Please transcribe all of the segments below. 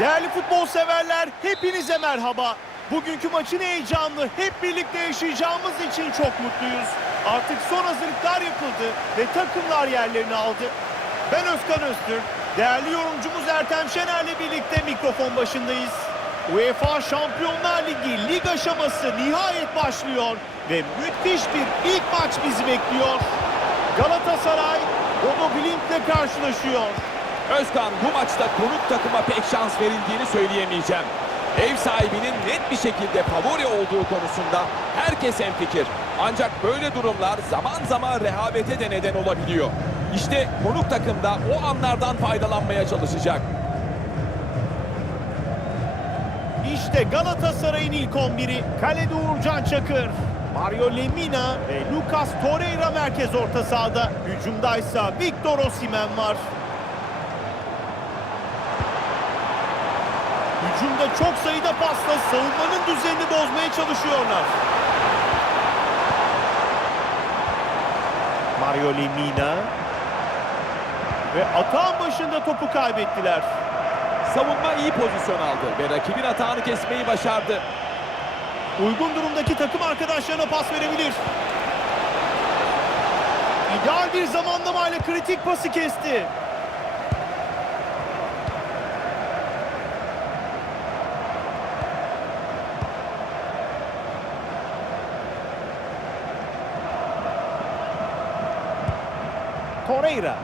Değerli futbol severler, hepinize merhaba. Bugünkü maçın heyecanını hep birlikte yaşayacağımız için çok mutluyuz. Artık son hazırlıklar yapıldı ve takımlar yerlerini aldı. Ben Özkan Öztürk, değerli yorumcumuz Ertem Şener'le birlikte mikrofon başındayız. UEFA Şampiyonlar Ligi lig aşaması nihayet başlıyor ve müthiş bir ilk maç bizi bekliyor. Galatasaray Bodo Glimt'le karşılaşıyor. Özkan bu maçta konuk takıma pek şans verildiğini söyleyemeyeceğim. Ev sahibinin net bir şekilde favori olduğu konusunda herkes hemfikir. Ancak böyle durumlar zaman zaman rehavete de neden olabiliyor. İşte konuk takımda o anlardan faydalanmaya çalışacak. İşte Galatasaray'ın ilk 11'i. Kalede Uğurcan Çakır. Mario Lemina ve Lucas Torreira merkez orta sahada. Hücumdaysa Victor Osimhen var. Hücumda çok sayıda pasla savunmanın düzenini bozmaya çalışıyorlar. Mario Lemina ve atağın başında topu kaybettiler. Savunma iyi pozisyon aldı ve rakibin atağını kesmeyi başardı. Uygun durumdaki takım arkadaşlarına pas verebilir. İdeal bir zamanlamayla kritik pası kesti. Torreira.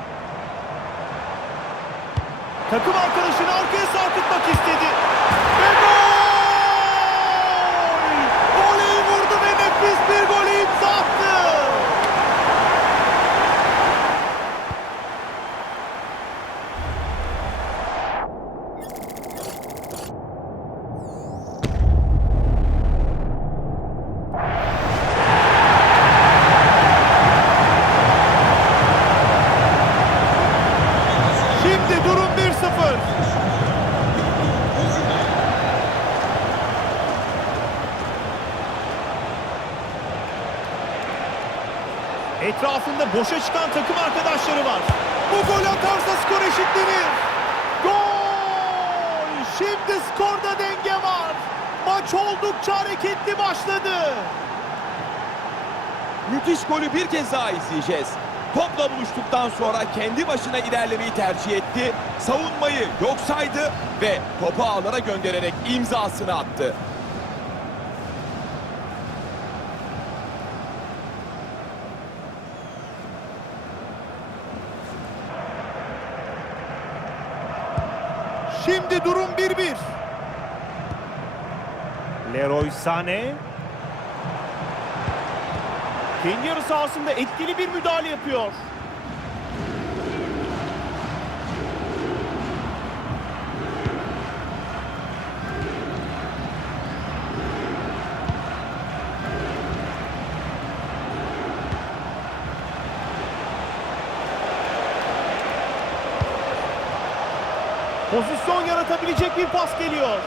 Takım arkadaşını arkaya sarkıtmak istedi. Ve gol! Voleyi vurdu ve nefis bir golü imza attı. Şimdi durum 1-0. Etrafında boşa çıkan takım arkadaşları var. Bu gol atarsa skor eşitlenir. Gol! Şimdi skorda denge var. Maç oldukça hareketli başladı. Müthiş golü bir kez daha izleyeceğiz. Topla buluştuktan sonra kendi başına ilerlemeyi tercih etti. Savunmayı yok saydı ve topu ağlara göndererek imzasını attı. Şimdi durum 1-1. Sané. Kendi yarı sahasında etkili bir müdahale yapıyor. Pozisyon yaratabilecek bir pas geliyor.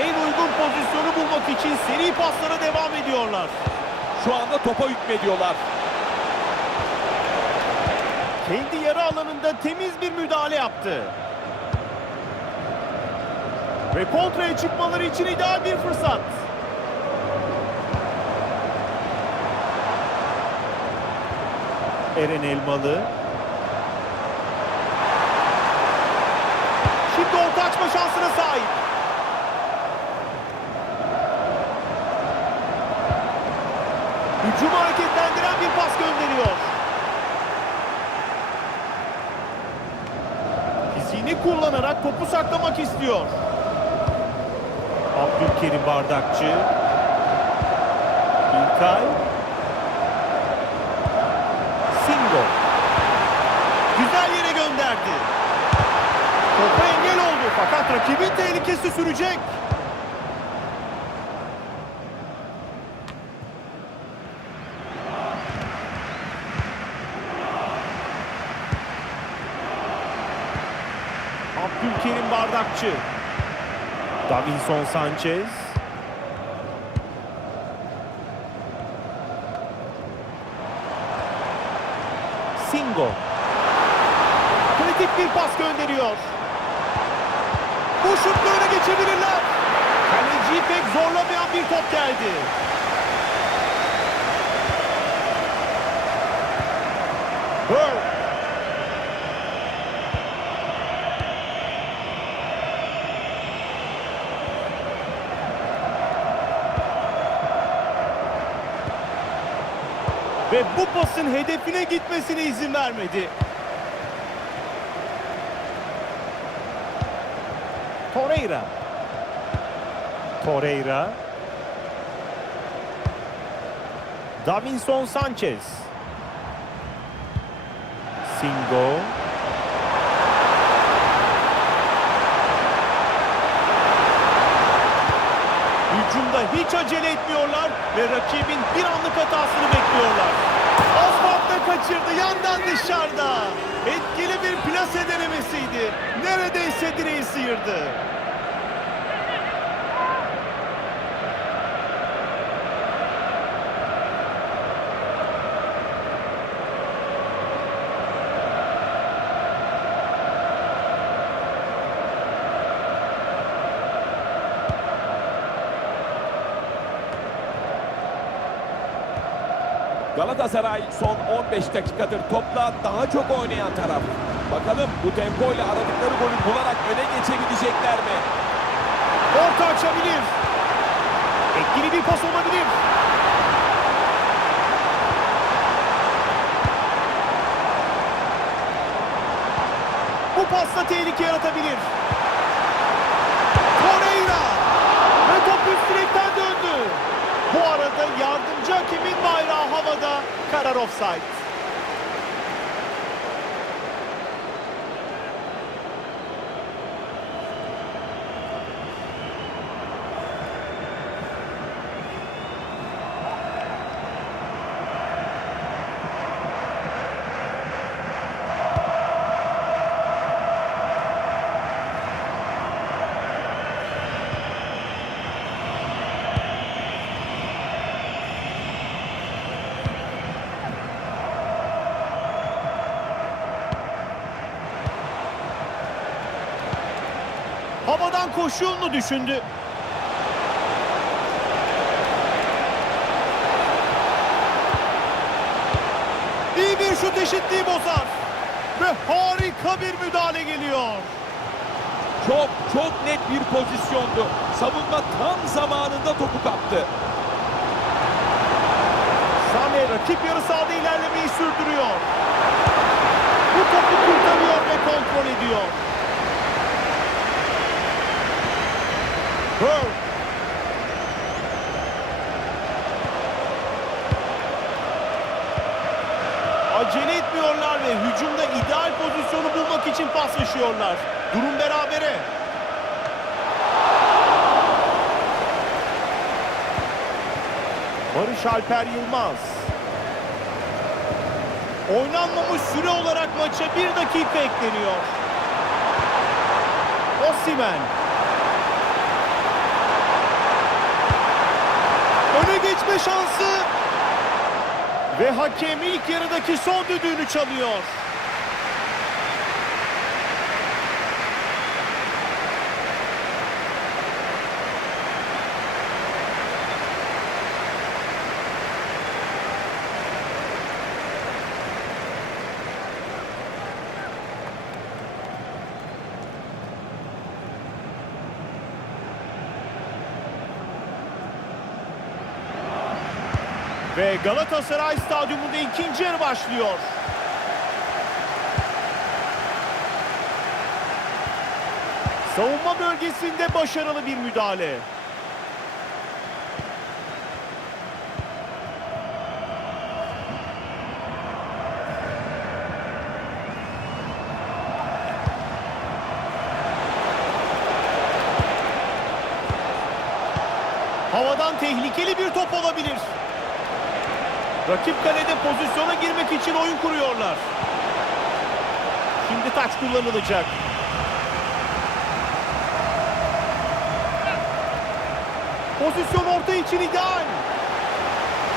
En uygun pozisyonu bulmak için seri paslara devam ediyorlar. Şu anda topa hükmediyorlar. Kendi yarı alanında temiz bir müdahale yaptı. Ve kontraya çıkmaları için ideal bir fırsat. Eren Elmalı. Şimdi orta açma şansına sahip. Hücumu hareketlendiren bir pas gönderiyor. Fiziğini kullanarak topu saklamak istiyor. Abdülkerim Bardakçı. İlkay. Singo. Güzel yere gönderdi. Topa engel oldu fakat rakibin tehlikesi sürecek. Bardakçı. Davinson Sanchez. Singo. Kritik bir pas gönderiyor. Bu şutla öne geçebilirler. Kaleciyi pek zorlamayan bir top geldi. Ve bu pasın hedefine gitmesine izin vermedi. Torreira. Torreira. Davinson Sanchez. Singo. Hücumda hiç acele etmiyorlar ve rakibin bir anlık hatasını bekliyorlar. Asfaltta kaçırdı yandan dışarıda. Etkili bir plase denemesiydi. Neredeyse direği sıyırdı. Galatasaray son 15 dakikadır topla daha çok oynayan taraf. Bakalım bu tempoyla aradıkları golü bularak öne geçebilecekler mi? Orta açabilir. Etkili bir pas olabilir. Bu pasla tehlike yaratabilir. Torreira. Ve top üst direkten döndü. Bu arada yardımcı hakemin bayrağı havada. Karar offside. Havadan koşu yolunu düşündü. İyi bir şut eşitliği bozar. Ve harika bir müdahale geliyor. Çok çok net bir pozisyondu. Savunma tam zamanında topu kaptı. Sane rakip yarı sahada ilerlemeyi sürdürüyor. Bu topu kurtarıyor ve kontrol ediyor. Acele etmiyorlar ve hücumda ideal pozisyonu bulmak için paslaşıyorlar. Durum berabere. Barış Alper Yılmaz. Oynanmamış süre olarak maça bir dakika ekleniyor. Osimhen. Öne geçme şansı. Ve hakem ilk yarıdaki son düdüğünü çalıyor. Ve Galatasaray Stadyumunda ikinci yarı başlıyor. Savunma bölgesinde başarılı bir müdahale. Havadan tehlikeli bir top olabilir. Rakip kalede pozisyona girmek için oyun kuruyorlar. Şimdi taç kullanılacak. Pozisyon orta için ideal.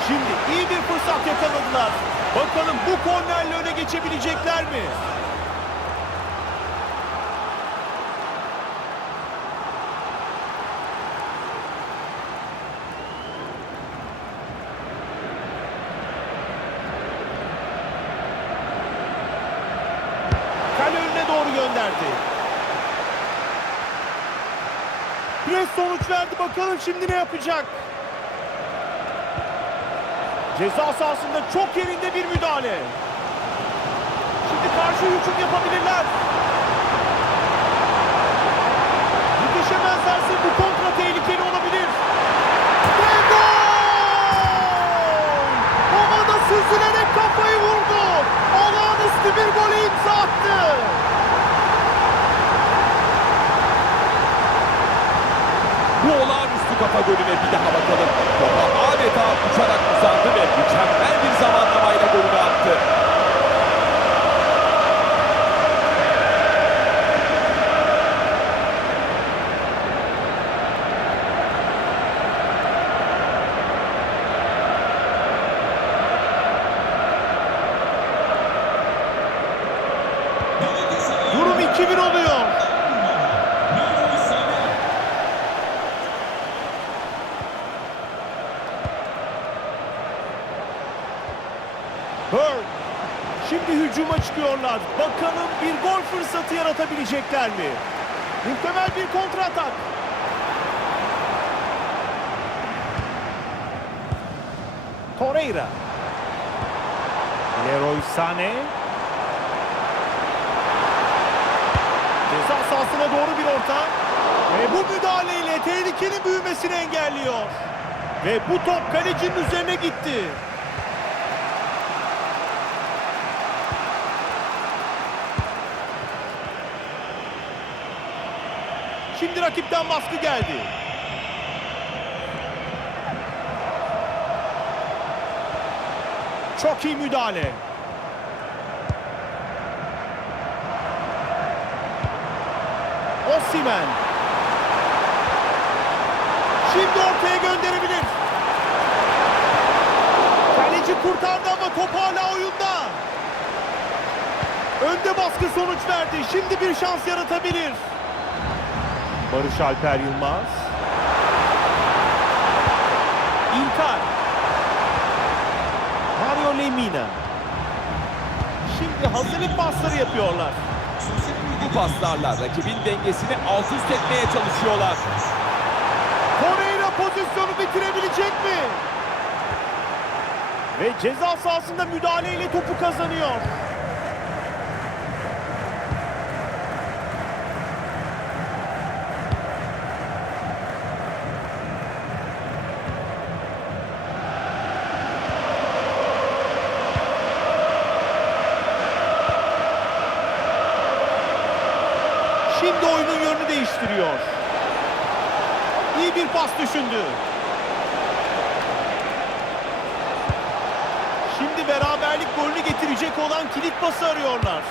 Şimdi iyi bir fırsat yakaladılar. Bakalım bu kornerle öne geçebilecekler mi? gönderdi. Pres sonuç verdi. Bakalım şimdi ne yapacak? Ceza sahasında çok yerinde bir müdahale. Şimdi karşı hücum yapabilirler. Yetişemezlerse bu kontra tehlikeli olabilir. Ve gol! Havada süzülerek kafayı vurdu. Olağanüstü bir golü imza attı. Bu olağanüstü kafa golüne bir daha bakalım. Topa adeta uçarak uzandı ve mükemmel bir zamanlamayla golünü attı. Durum 2-1 oluyor. Bird. Şimdi hücuma çıkıyorlar. Bakalım bir gol fırsatı yaratabilecekler mi? Muhtemel bir kontratak. Torreira. Leroy Sané. Ceza sahasına doğru bir orta. Ve bu müdahaleyle tehlikenin büyümesini engelliyor. Ve bu top kalecinin üzerine gitti. Şimdi rakipten baskı geldi. Çok iyi müdahale. Osimhen. Şimdi ortaya gönderebilir. Kaleci kurtardı ama top hala oyunda. Önde baskı sonuç verdi. Şimdi bir şans yaratabilir. Barış Alper Yılmaz. İlkay. Mario Lemina. Şimdi hazırlık pasları yapıyorlar. Paslarla rakibin dengesini alt üst etmeye çalışıyorlar. Torreira pozisyonu bitirebilecek mi? Ve ceza sahasında müdahaleyle topu kazanıyor. Şimdi oyunun yönünü değiştiriyor. İyi bir pas düşündü. Şimdi beraberlik golünü getirecek olan kilit pası arıyorlar.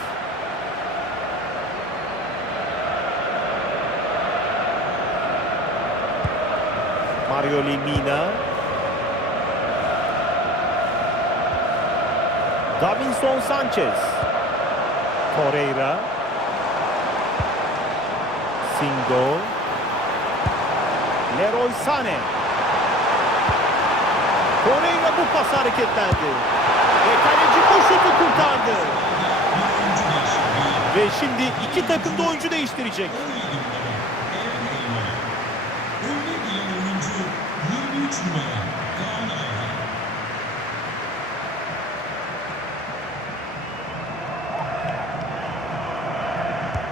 Mario Lemina. Davinson Sanchez. Torreira. Singo. Leroy Sané. Torreira bu pas hareketlendi. Ve kaleci bu şutu kurtardı. Ve şimdi iki takım da oyuncu değiştirecek.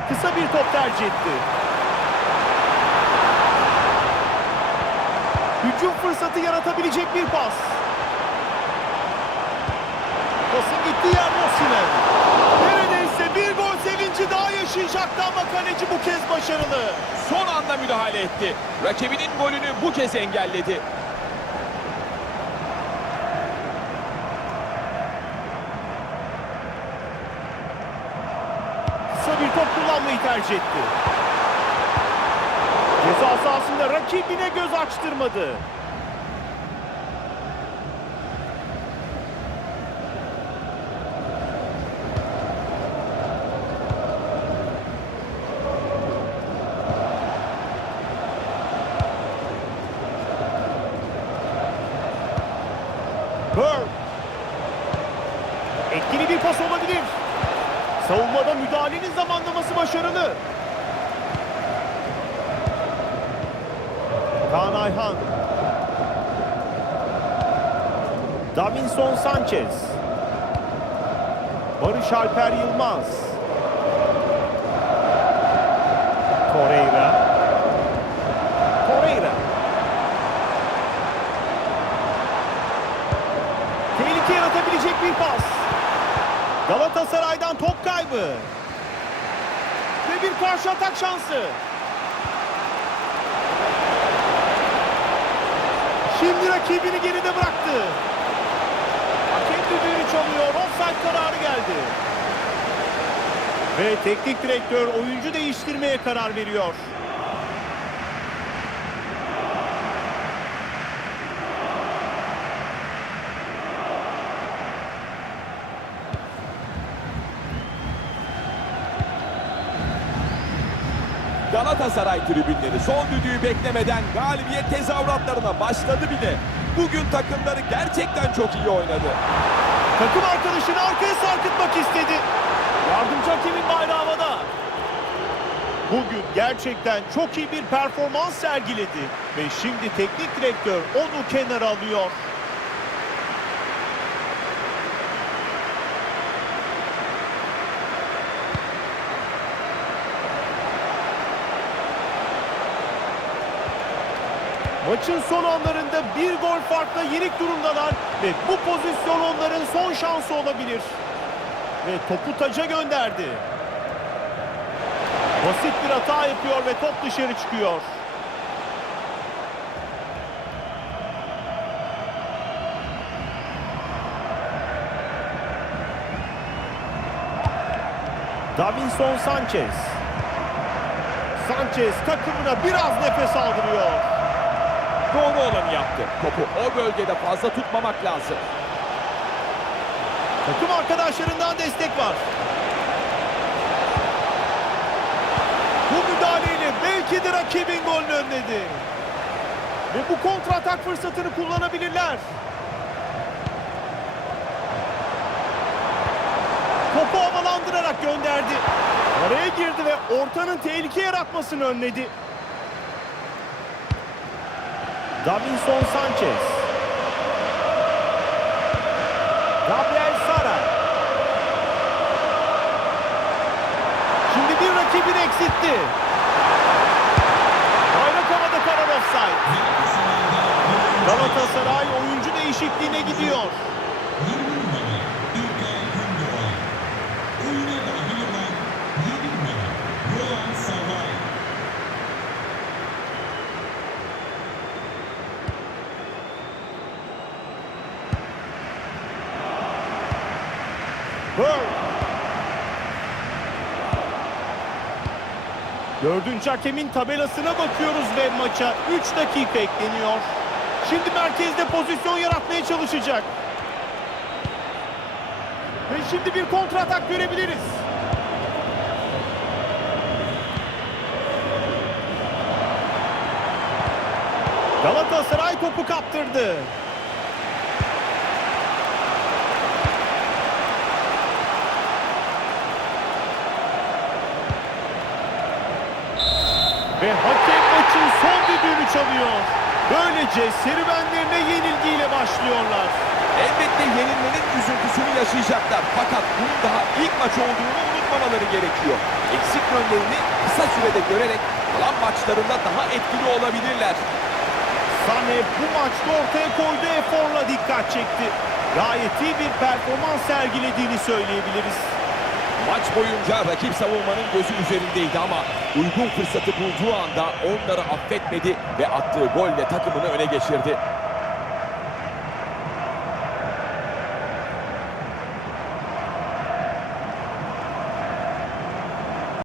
Kısa bir top tercih etti. Hücum fırsatı yaratabilecek bir pas. Pasın gittiği yer Osimhen. Neredeyse bir gol sevinci daha yaşayacaktı ama kaleci bu kez başarılı. Son anda müdahale etti. Rakibinin golünü bu kez engelledi. Kısa bir top kullanmayı tercih etti. Sahasında rakibine göz açtırmadı. Bird. Etkili bir pas olabilir. Savunmada müdahalenin zamanlaması başarılı. başarılı. Kaan Ayhan. Davinson Sanchez. Barış Alper Yılmaz. Torreira. Torreira. Tehlike yaratabilecek bir pas. Galatasaray'dan top kaybı. Ve bir karşı atak şansı. Şimdi rakibini geride bıraktı. Çalıyor. Offside kararı geldi. Ve teknik direktör oyuncu değiştirmeye karar veriyor. Galatasaray tribünleri son düdüğü beklemeden galibiyet tezahüratlarına başladı bile. Bugün takımları gerçekten çok iyi oynadı. Takım arkadaşını arkaya sarkıtmak istedi. Yardımcı hakemin bayrağı havada. Bugün gerçekten çok iyi bir performans sergiledi. Ve şimdi teknik direktör onu kenara alıyor. Maçın son anlarında bir gol farkla yenik durumdalar ve bu pozisyon onların son şansı olabilir. Ve topu taca gönderdi. Basit bir hata yapıyor ve top dışarı çıkıyor. Davinson Sanchez. Sanchez takımına biraz nefes aldırıyor. Doğru olanı yaptı. Topu o bölgede fazla tutmamak lazım. Takım arkadaşlarından destek var. Bu müdahaleyle belki de rakibin golünü önledi. Ve bu kontra atak fırsatını kullanabilirler. Topu havalandırarak gönderdi. Araya girdi ve ortanın tehlike yaratmasını önledi. Davinson Sanchez. Gabriel Sara. Şimdi bir rakibini eksitti. Bayrak havada karar offside. Galatasaray oyuncu değişikliğine gidiyor. Dördüncü hakemin tabelasına bakıyoruz ve maça 3 dakika ekleniyor. Şimdi merkezde pozisyon yaratmaya çalışacak. Ve şimdi bir kontratak görebiliriz. Galatasaray topu kaptırdı. Ve hakem maçın son düdüğünü çalıyor. Böylece serüvenlerine yenilgiyle başlıyorlar. Elbette yenilmenin üzüntüsünü yaşayacaklar. Fakat bunun daha ilk maç olduğunu unutmamaları gerekiyor. Eksik yönlerini kısa sürede görerek kalan maçlarında daha etkili olabilirler. Sane bu maçta ortaya koyduğu eforla dikkat çekti. Gayet iyi bir performans sergilediğini söyleyebiliriz. Maç boyunca rakip savunmanın gözü üzerindeydi ama uygun fırsatı bulduğu anda onları affetmedi ve attığı golle takımını öne geçirdi.